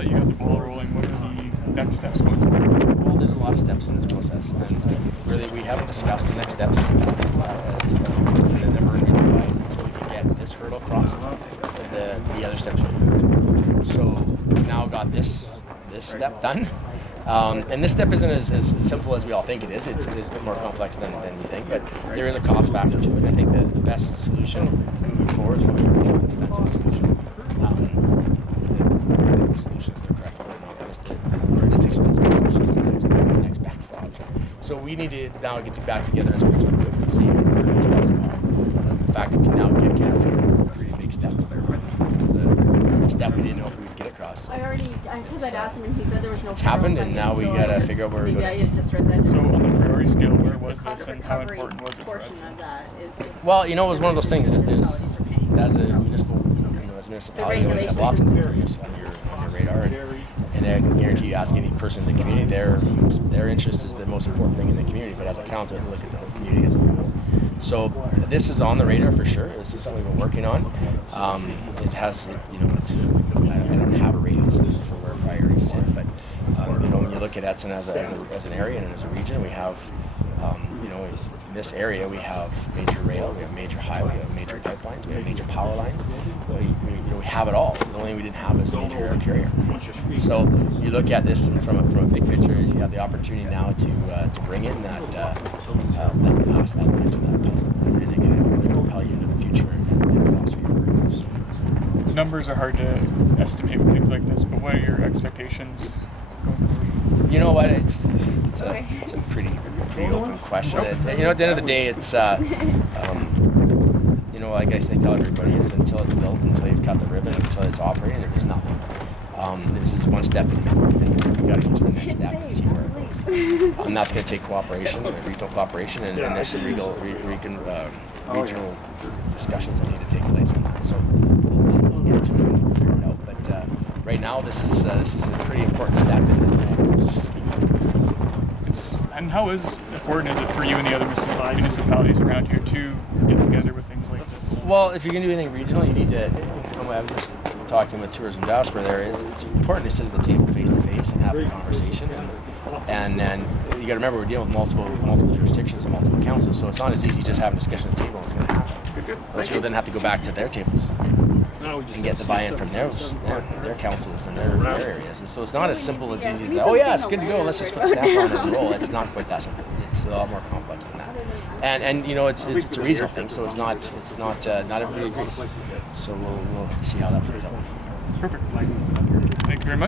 that you got the ball rolling, what are the next steps going forward? Well, there's a lot of steps in this process, and really we haven't discussed the next steps and then we're going to realize until we can get this hurdle crossed, the other steps are moved. So we've now got this step done. And this step isn't as simple as we all think it is. It is a bit more complex than you think, but there is a cost factor to it. And I think that the best solution moving forward is probably the least expensive solution. The solutions that are correct, or it is expensive, the next best option. So we need to now get back together as a regional group and see what the next steps are. The fact that we can now get cats is a pretty big step. It's a step we didn't know if we would get across. Because I'd asked him and he said there was no. It's happened, and now we gotta figure out where we're going. So on the priority scale, where was this, and how important was it for us? Well, it was one of those things. As a municipality, you always have lots of things on your radar, and I can guarantee you, ask any person in the community, their interest is the most important thing in the community. But as a council, we look at the whole community as a whole. So this is on the radar for sure. This is something we've been working on. I don't have a rating system for where priorities sit, but when you look at Edson as an area and as a region, we have, in this area we have major rail, we have major highway, we have major pipelines, we have major power lines. We have it all. The only thing we didn't have is a major air carrier. So you look at this from a big picture, is you have the opportunity now to bring in that last element to that puzzle, and it can really propel you into the future and foster your growth. Numbers are hard to estimate with things like this, but what are your expectations going forward? You know what? It's a pretty open question. At the end of the day, it's like I tell everybody, is until it's built, until you've cut the ribbon, until it's operating, there's nothing. This is one step in many things. We've got to get to the next step and see where it goes. And that's going to take cooperation, regional cooperation, and there's some regional discussions that need to take place on that. So we'll get to it and we'll figure it out. But right now, this is a pretty important step in the scheme of this. And how important is it for you and the other municipalities around here to get together with things like this? Well, if you're going to do anything regional, you need to. I was just talking with Tourism Jasper. It's important to sit at the table face to face and have a conversation, and then you got to remember we're dealing with multiple jurisdictions and multiple councils, so it's not as easy just having a discussion at the table. It's going to happen. Those people then have to go back to their tables and get the buy-in from their councils and their areas. And so it's not as simple as easy as that. Oh yeah, it's good to go. Let's just put a stamp on it and roll. It's not quite that simple. It's a lot more complex than that. And it's a regional thing, so it's not everybody agrees. So we'll see how that plays out. Perfect. Thank you very much.